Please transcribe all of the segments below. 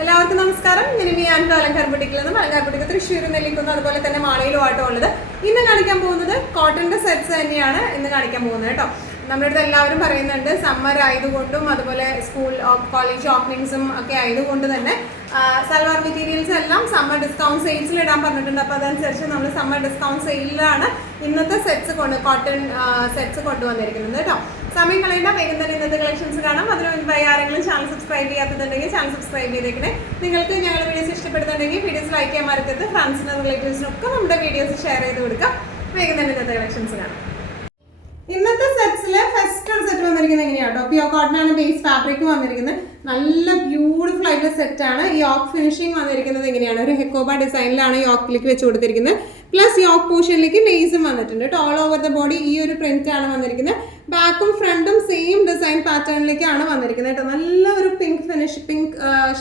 എല്ലാവർക്കും നമസ്കാരം. ഞാൻ അലങ്കാർപട്ടിക്കിൽ നിന്ന് അലങ്കാർപട്ടിക്ക് തൃശ്ശൂർ നെല്ലിക്കുന്ന അതുപോലെ തന്നെ മാളയിലും ആട്ടോ ഉള്ളത്. ഇന്ന് കാണിക്കാൻ പോകുന്നത് കോട്ടന്റെ സെറ്റ്സ് തന്നെയാണ് ഇന്ന് കാണിക്കാൻ പോകുന്നത് കേട്ടോ. നമ്മുടെ അടുത്ത് എല്ലാവരും പറയുന്നുണ്ട് സമ്മർ ആയതുകൊണ്ടും അതുപോലെ സ്കൂൾ കോളേജ് ഓപ്പണിങ്സും ഒക്കെ ആയതുകൊണ്ട് തന്നെ സൽവാർ മെറ്റീരിയൽസ് എല്ലാം സമ്മർ ഡിസ്കൗണ്ട് സെയിൽസിൽ ഇടാൻ പറഞ്ഞിട്ടുണ്ട്. അപ്പോൾ അതനുസരിച്ച് നമ്മൾ സമ്മർ ഡിസ്കൗണ്ട് സെയിലാണ് ഇന്നത്തെ കോട്ടൺ സെറ്റ്സ് കൊണ്ടുവന്നിരിക്കുന്നത് കേട്ടോ. സമയം കളയേണ്ട, വേഗം തന്നെ ഇന്നത്തെ കളക്ഷൻസ് കാണാം. അതിന് മുൻപായി ആരെങ്കിലും ചാനൽ സബ്സ്ക്രൈബ് ചെയ്യാത്തതുണ്ടെങ്കിൽ ചാനൽ സബ്സ്ക്രൈബ് ചെയ്തേക്കണേ. നിങ്ങൾക്ക് ഞങ്ങളുടെ വീഡിയോസ് ഇഷ്ടപ്പെടുന്നുണ്ടെങ്കിൽ വീഡിയോസ് ലൈക്ക് ചെയ്യാൻ മറക്കരുത്. ഫ്രണ്ട്സിനും റിലേറ്റീവ്സിനും ഒക്കെ നമ്മുടെ വീഡിയോസ് ഷെയർ ചെയ്ത് കൊടുക്കാം. വേഗം തന്നെ ഇന്നത്തെ കളക്ഷൻസ് കാണാം. ഇന്നത്തെ സെറ്റ്സില് ഫസ്റ്റ് ഒരു സെറ്റ് വന്നിരിക്കുന്നത് എങ്ങനെയാണ് കേട്ടോ. പ്യോർ കോട്ടൺ ആണ് ബേസ് ഫാബ്രിക് വന്നിരിക്കുന്നത്. നല്ല ബ്യൂട്ടിഫുൾ ആയിട്ടുള്ള സെറ്റ് ആണ്. യോക്ക് ഫിനിഷിംഗ് വന്നിരിക്കുന്നത് എങ്ങനെയാണ്, ഒരു ഹെക്കോബ ഡിസൈനിലാണ് യോക്കിലേക്ക് വെച്ച് കൊടുത്തിരിക്കുന്നത്. പ്ലസ് യോക്ക് പോർഷനിലേക്ക് ലേസും വന്നിട്ടുണ്ട് കേട്ടോ. ഓൾ ഓവർ ദ ബോഡി ഈ ഒരു പ്രിന്റ് ആണ് വന്നിരിക്കുന്നത്. ബാക്കും ഫ്രണ്ടും സെയിം ഡിസൈൻ പാറ്റേണിലേക്കാണ് വന്നിരിക്കുന്നത് കേട്ടോ. നല്ല ഒരു പിങ്ക്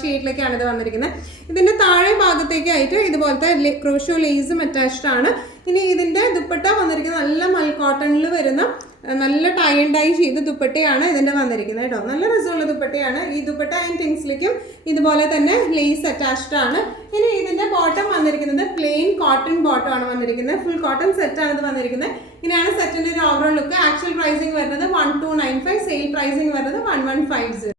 ഷെയ്ഡിലേക്കാണ് ഇത് വന്നിരിക്കുന്നത്. ഇതിന്റെ താഴെ ഭാഗത്തേക്കായിട്ട് ഇതുപോലത്തെ ക്രോഷോ ലേസും അറ്റാച്ച്ഡ് ആണ്. ഇനി ഇതിന്റെ ദുപ്പട്ട വന്നിരിക്കുന്നത് നല്ല മൽ കോട്ടണിൽ വരുന്ന നല്ല ടൈ ആൻഡ് ഡൈ ചെയ്ത് ദുപ്പട്ടയാണ് ഇതിന്റെ വന്നിരിക്കുന്നത് കേട്ടോ. നല്ല രസമുള്ള ദുപ്പട്ടയാണ്. ഈ ദുപ്പട്ട ആൻഡ് ടിങ്സിലേക്കും ഇതുപോലെ തന്നെ ലേസ് അറ്റാച്ച്ഡ് ആണ്. ഇനി ഇതിന്റെ ബോട്ടം വന്നിരിക്കുന്നത് പ്ലെയിൻ കോട്ടൺ ബോട്ടം ആണ് വന്നിരിക്കുന്നത്. ഫുൾ കോട്ടൺ സെറ്റ് ആണ് ഇത് വന്നിരിക്കുന്നത്. ഇങ്ങനെയാണ് സെറ്റിന്റെ ഒരു ഓവറോൾ ലുക്ക്. ആക്ച്വൽ പ്രൈസിംഗ് വരുന്നത് 1295, സെയിൽ പ്രൈസിംഗ് വരുന്നത് 1150.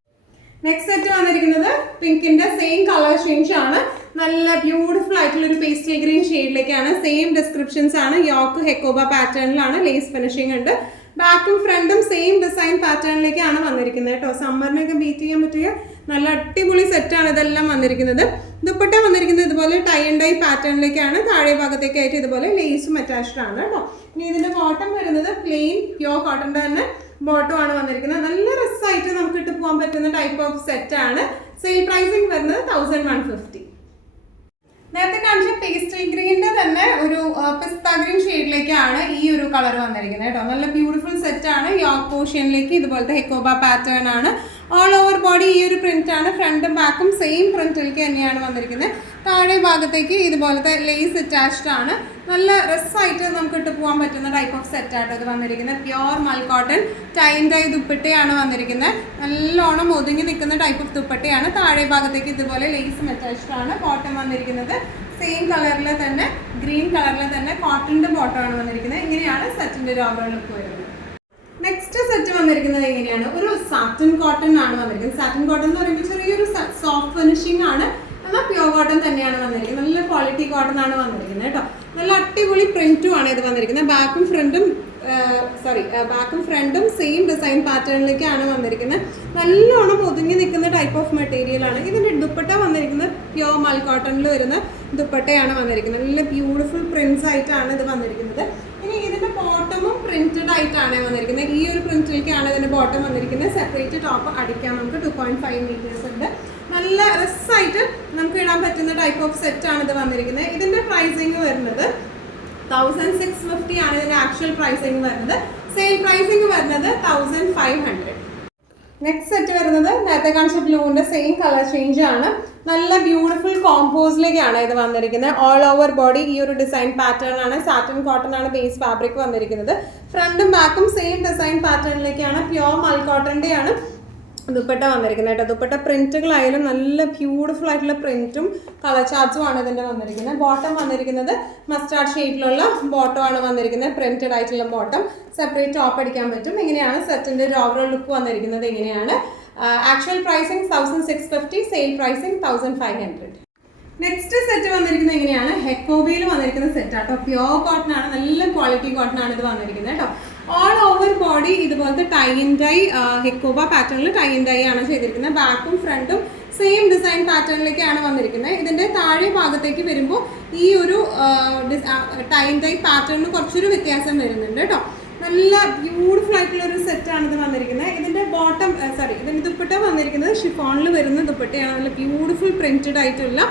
നെക്സ്റ്റ് സെറ്റ് വന്നിരിക്കുന്നത് പിങ്കിന്റെ സെയിം കളർ ചേഞ്ച് ആണ്. നല്ല ബ്യൂട്ടിഫുൾ ആയിട്ടുള്ള ഒരു പേസ്റ്റൽ ഗ്രീൻ ഷെയ്ഡിലേക്കാണ്. സെയിം ഡിസ്ക്രിപ്ഷൻസ് ആണ്. യോക്ക് ഹെക്കോബ പാറ്റേണിലാണ്, ലേസ് ഫിനിഷിംഗ് ഉണ്ട്. ബാക്കും ഫ്രണ്ടും സെയിം ഡിസൈൻ പാറ്റേണിലേക്കാണ് വന്നിരിക്കുന്നത് കേട്ടോ. സമ്മറിനൊക്കെ ബീറ്റ് ചെയ്യാൻ പറ്റിയ നല്ല അടിപൊളി സെറ്റാണ് ഇതെല്ലാം വന്നിരിക്കുന്നത്. ദുപ്പട്ട വന്നിരിക്കുന്നത് ഇതുപോലെ ടൈ ആൻഡ് ഡൈ പാറ്റേണിലേക്കാണ്. താഴെ ഭാഗത്തേക്കായിട്ട് ഇതുപോലെ ലേസും അറ്റാച്ച്ഡ് ആണ് കേട്ടോ. ഇനി ഇതിന്റെ ബോട്ടം വരുന്നത് പ്ലെയിൻ പ്യോർ കോട്ടന്റെ തന്നെ ബോട്ടം ആണ് വന്നിരിക്കുന്നത്. നല്ല രസമായിട്ട് നമുക്ക് ഇട്ട് പോകാൻ പറ്റുന്ന ടൈപ്പ് ഓഫ് സെറ്റ് ആണ്. സെയിൽ പ്രൈസിംഗ് വരുന്നത് 1150. നേരത്തെ കാണിച്ച പേസ്റ്റൽ ഗ്രീനിന്റെ തന്നെ ഒരു പിസ്ത ഗ്രീൻ ഷെയ്ഡിലേക്കാണ് ഈ ഒരു കളർ വന്നിരിക്കുന്നത് കേട്ടോ. നല്ല ബ്യൂട്ടിഫുൾ സെറ്റ് ആണ്. യോക്ക് പോർഷനിലേക്ക് ഇതുപോലത്തെ ഹെക്കോബ പാറ്റേൺ ആണ്. ഓൾ ഓവർ ബോഡി ഈ ഒരു പ്രിന്റ് ആണ്. ഫ്രണ്ടും ബാക്കും സെയിം പ്രിന്റിലേക്ക് തന്നെയാണ് വന്നിരിക്കുന്നത്. താഴെ ഭാഗത്തേക്ക് ഇതുപോലത്തെ ലേസ് അറ്റാച്ച്ഡ് ആണ്. നല്ല രസമായിട്ട് നമുക്ക് ഇട്ട് പോകാൻ പറ്റുന്ന ടൈപ്പ് ഓഫ് സെറ്റ് ആയിട്ട് ഇത് വന്നിരിക്കുന്നത്. പ്യോർ മൽ കോട്ടൺ ടൈ ആൻഡ് ഡൈ ദുപ്പട്ടയാണ് വന്നിരിക്കുന്നത്. നല്ലോണം ഒതുങ്ങി നിൽക്കുന്ന ടൈപ്പ് ഓഫ് ദുപ്പട്ടയാണ്. താഴെ ഭാഗത്തേക്ക് ഇതുപോലെ ലേസും അറ്റാച്ച്ഡ് ആണ്. ബോട്ടം വന്നിരിക്കുന്നത് സെയിം കളറിൽ തന്നെ, ഗ്രീൻ കളറിൽ തന്നെ കോട്ടന്റെ ബോട്ടം ആണ് വന്നിരിക്കുന്നത്. ഇങ്ങനെയാണ് സെറ്റിന്റെ ഒരു ഓവറോൾ ലുക്ക് വരുന്നത്. നെക്സ്റ്റ് സെറ്റ് വന്നിരിക്കുന്നത് എങ്ങനെയാണ്, ഒരു സാറ്റിൻ കോട്ടൺ ആണ് വന്നിരിക്കുന്നത്. സാറ്റിൻ കോട്ടൺ എന്ന് പറയുമ്പോൾ ചെറിയൊരു സോഫ്റ്റ് ഫിനിഷിംഗ് ആണ്. എന്നാൽ പ്യോർ കോട്ടൺ തന്നെയാണ് വന്നിരിക്കുന്നത്. നല്ല ക്വാളിറ്റി കോട്ടൺ ആണ് വന്നിരിക്കുന്നത് കേട്ടോ. നല്ല അടിപൊളി പ്രിന്റും ആണ് ഇത് വന്നിരിക്കുന്നത്. ബാക്കും ഫ്രണ്ടും സെയിം ഡിസൈൻ പാറ്റേണിലേക്കാണ് വന്നിരിക്കുന്നത്. നല്ലോണം ഒതുങ്ങി നിൽക്കുന്ന ടൈപ്പ് ഓഫ് മെറ്റീരിയൽ ആണ്. ഇതിന്റെ ദുപ്പട്ട വന്നിരിക്കുന്നത് പ്യോർ മൽ കോട്ടണിൽ വരുന്ന ദുപ്പട്ടയാണ് വന്നിരിക്കുന്നത്. നല്ല ബ്യൂട്ടിഫുൾ പ്രിന്റ്സ് ആയിട്ടാണ് ഇത് വന്നിരിക്കുന്നത്. ഇനി ഇതിന്റെ ബോട്ടമും പ്രിന്റഡ് ആയിട്ടാണ് വന്നിരിക്കുന്നത്. ഈ ഒരു പ്രിന്റിലേക്കാണ് ഇതിന്റെ ബോട്ടം വന്നിരിക്കുന്നത്. സെപ്പറേറ്റ് ടോപ്പ് അടിക്കാം നമുക്ക്. 2.5 മീറ്റേഴ്സ് ഉണ്ട്. നല്ല രസമായിട്ട് നമുക്ക് ഇടാൻ പറ്റുന്ന ടൈപ്പ് ഓഫ് സെറ്റ് ആണ് ഇത് വന്നിരിക്കുന്നത്. ഇതിന്റെ പ്രൈസിങ് വരുന്നത് 1650 ആണ് ഇതിന്റെ ആക്ച്വൽ പ്രൈസിങ് വരുന്നത്. സെയിൽ പ്രൈസിങ് വരുന്നത് 1500. നെക്സ്റ്റ് സെറ്റ് വരുന്നത് നേരത്തെ കാണിച്ച ബ്ലൂവിന്റെ സെയിം കളർ ചേഞ്ച് ആണ്. നല്ല ബ്യൂട്ടിഫുൾ കോമ്പോസിലേക്കാണ് ഇത് വന്നിരിക്കുന്നത്. ഓൾ ഓവർ ബോഡി ഈ ഒരു ഡിസൈൻ പാറ്റേൺ ആണ്. സാറ്റിൻ കോട്ടൺ ആണ് ബേസ് ഫാബ്രിക് വന്നിരിക്കുന്നത്. ഫ്രണ്ടും ബാക്കും സെയിം ഡിസൈൻ പാറ്റേണിലേക്കാണ്. പ്യോർ മൽ കോട്ടന്റെ ആണ് ദുപ്പട്ട വന്നിരിക്കുന്നത് കേട്ടോ. ദുപ്പട്ട പ്രിന്റുകളായാലും നല്ല ബ്യൂട്ടിഫുൾ ആയിട്ടുള്ള പ്രിന്റും കളർ ചാർട്സും ആണ് ഇതിന്റെ വന്നിരിക്കുന്നത്. ബോട്ടം വന്നിരിക്കുന്നത് മസ്റ്റാർഡ് ഷെയ്ഡിലുള്ള ബോട്ടം ആണ് വന്നിരിക്കുന്നത്. പ്രിന്റഡ് ആയിട്ടുള്ള ബോട്ടം. സെപ്പറേറ്റ് ടോപ്പ് അടിക്കാൻ പറ്റും. ഇങ്ങനെയാണ് സെറ്റിന്റെ ഒരു ഓവറോൾ ലുക്ക് വന്നിരിക്കുന്നത്. ഇങ്ങനെയാണ് actual pricing 1650, sale pricing 1500. Next set വന്നിരിക്കുന്നത് എങ്ങനെയാണ്, ഹെക്കോബയിൽ വന്നിരിക്കുന്ന സെറ്റ് ആട്ടോ. പ്യോർ കോട്ടൺ ആണ്, നല്ല ക്വാളിറ്റി കോട്ടൺ ആണ് ഇത് വന്നിരിക്കുന്നത് കേട്ടോ. ഓൾ ഓവർ ബോഡി ഇതുപോലത്തെ ടൈ ആൻഡ് ഡൈ ഹെക്കോബ പാറ്റേണിൽ ടൈ ആൻഡ് ഡൈ ആണ് ചെയ്തിരിക്കുന്നത്. ബാക്കും ഫ്രണ്ടും സെയിം ഡിസൈൻ പാറ്റേണിലേക്കാണ് വന്നിരിക്കുന്നത്. ഇതിന്റെ താഴെ ഭാഗത്തേക്ക് വരുമ്പോൾ ഈ ഒരു ടൈ ആൻഡ് ഡൈ പാറ്റേണിന് കുറച്ചൊരു വ്യത്യാസം വരുന്നുണ്ട് കേട്ടോ. നല്ല ബ്യൂട്ടിഫുൾ ആയിട്ടുള്ള ഒരു സെറ്റാണ് ഇത് വന്നിരിക്കുന്നത്. ഇതിന്റെ ഇതിന്റെ ദുപ്പട്ട വന്നിരിക്കുന്നത് ഷിഫോണിൽ വരുന്ന ദുപ്പട്ടയാണ്. നല്ല ബ്യൂട്ടിഫുൾ പ്രിന്റഡ് ആയിട്ടുള്ള,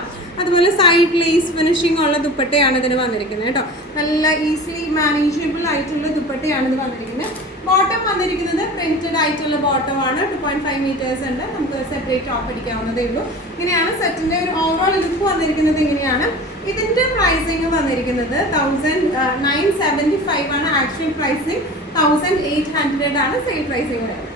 അതുപോലെ സൈഡ് ലേസ് ഫിനിഷിംഗ് ഉള്ള ദുപ്പട്ടയാണ് ഇതിന് വന്നിരിക്കുന്നത് കേട്ടോ. നല്ല ഈസിലി മാനേജബിൾ ആയിട്ടുള്ള ദുപ്പട്ടയാണ് ഇത് വന്നിരിക്കുന്നത്. ബോട്ടം വന്നിരിക്കുന്നത് പ്രിന്റഡ് ആയിട്ടുള്ള ബോട്ടമാണ്. 2.5 മീറ്റേഴ്സ് ഉണ്ട്. നമുക്ക് സെപ്പറേറ്റ് ടോപ്പ് അടിക്കാവുന്നതേ ഉള്ളൂ. ഇങ്ങനെയാണ് സെറ്റിന്റെ ഒരു ഓവറോൾ ലുക്ക് വന്നിരിക്കുന്നത്. ഇങ്ങനെയാണ് ഇതിന്റെ പ്രൈസിങ് വന്നിരിക്കുന്നത് 1975 ആണ് ആക്ച്വൽ പ്രൈസിങ്. 1800 ആണ് സെയിൽ പ്രൈസിങ് വരുന്നത്.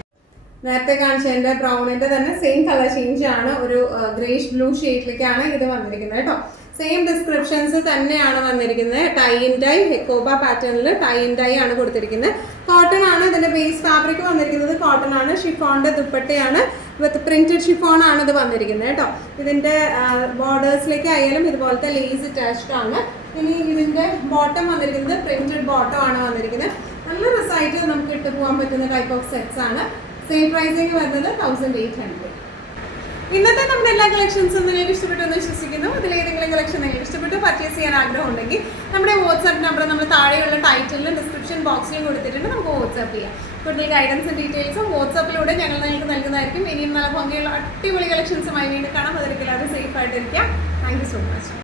നേരത്തെ കാണിച്ചതിന്റെ ബ്രൗണിന്റെ തന്നെ സെയിം കളർ ചേഞ്ച് ആണ്, ഒരു ഗ്രേഷ് ബ്ലൂ ഷെയ്ഡിലേക്കാണ് ഇത് വന്നിരിക്കുന്നത് കേട്ടോ. സെയിം ഡിസ്ക്രിപ്ഷൻസ് തന്നെയാണ് വന്നിരിക്കുന്നത്. ടൈ ആൻഡ് ഡൈ ഹെക്കോബ പാറ്റേണിൽ ടൈ ആൻഡ് ഡൈ ആണ് കൊടുത്തിരിക്കുന്നത്. കോട്ടൺ ആണ് ഇതിന്റെ ബേസ് ഫാബ്രിക് വന്നിരിക്കുന്നത്, കോട്ടൺ ആണ്. ഷിഫോണിന്റെ ദുപ്പട്ടയാണ്, വിത്ത് പ്രിന്റഡ് ഷിഫോൺ ആണ് ഇത് വന്നിരിക്കുന്നത് കേട്ടോ. ഇതിന്റെ ബോർഡേഴ്സിലേക്ക് ആയാലും ഇതുപോലത്തെ ലേസ് അറ്റാച്ച്ഡ് ആണ്. ഇനി ഇതിന്റെ ബോട്ടം വന്നിരിക്കുന്നത് പ്രിന്റഡ് ബോട്ടം ആണ് വന്നിരിക്കുന്നത്. നല്ല രസമായിട്ട് നമുക്ക് ഇട്ട് പോകാൻ പറ്റുന്ന ടൈപ്പ് ഓഫ് സെറ്റ്സ് ആണ്. സെയിം പ്രൈസിങ് വരുന്നത് 1800. ഇന്നത്തെ നമ്മുടെ എല്ലാ കളക്ഷൻസും നിങ്ങൾക്ക് ഇഷ്ടപ്പെട്ടു എന്ന് വിശ്വസിക്കുന്നു. ഇതിലേതെങ്കിലും കളക്ഷൻ നിങ്ങൾക്ക് ഇഷ്ടപ്പെട്ടു പർച്ചേസ് ചെയ്യാൻ ആഗ്രഹം ഉണ്ടെങ്കിൽ നമ്മുടെ വാട്സ്ആപ്പ് നമ്പർ നമ്മൾ താഴെയുള്ള ടൈറ്റിലും ഡിസ്ക്രിപ്ഷൻ ബോക്സിലും കൊടുത്തിട്ടുണ്ട്, നമുക്ക് വാട്സ്ആപ്പ് ചെയ്യാം. കൂടുതൽ ഗൈഡൻസും ഡീറ്റെയിൽസും വാട്സ്ആപ്പിലൂടെ ഞങ്ങൾ നിങ്ങൾക്ക് നൽകുന്നതായിരിക്കും. ഇനിയും നല്ല ഭംഗിയുള്ള അടിപൊളി കളക്ഷൻസുമായി വീണ്ടും കാണാം. അതിലേക്ക് എല്ലാവരും സേഫ് ആയിട്ടിരിക്കാം. Thank you so much.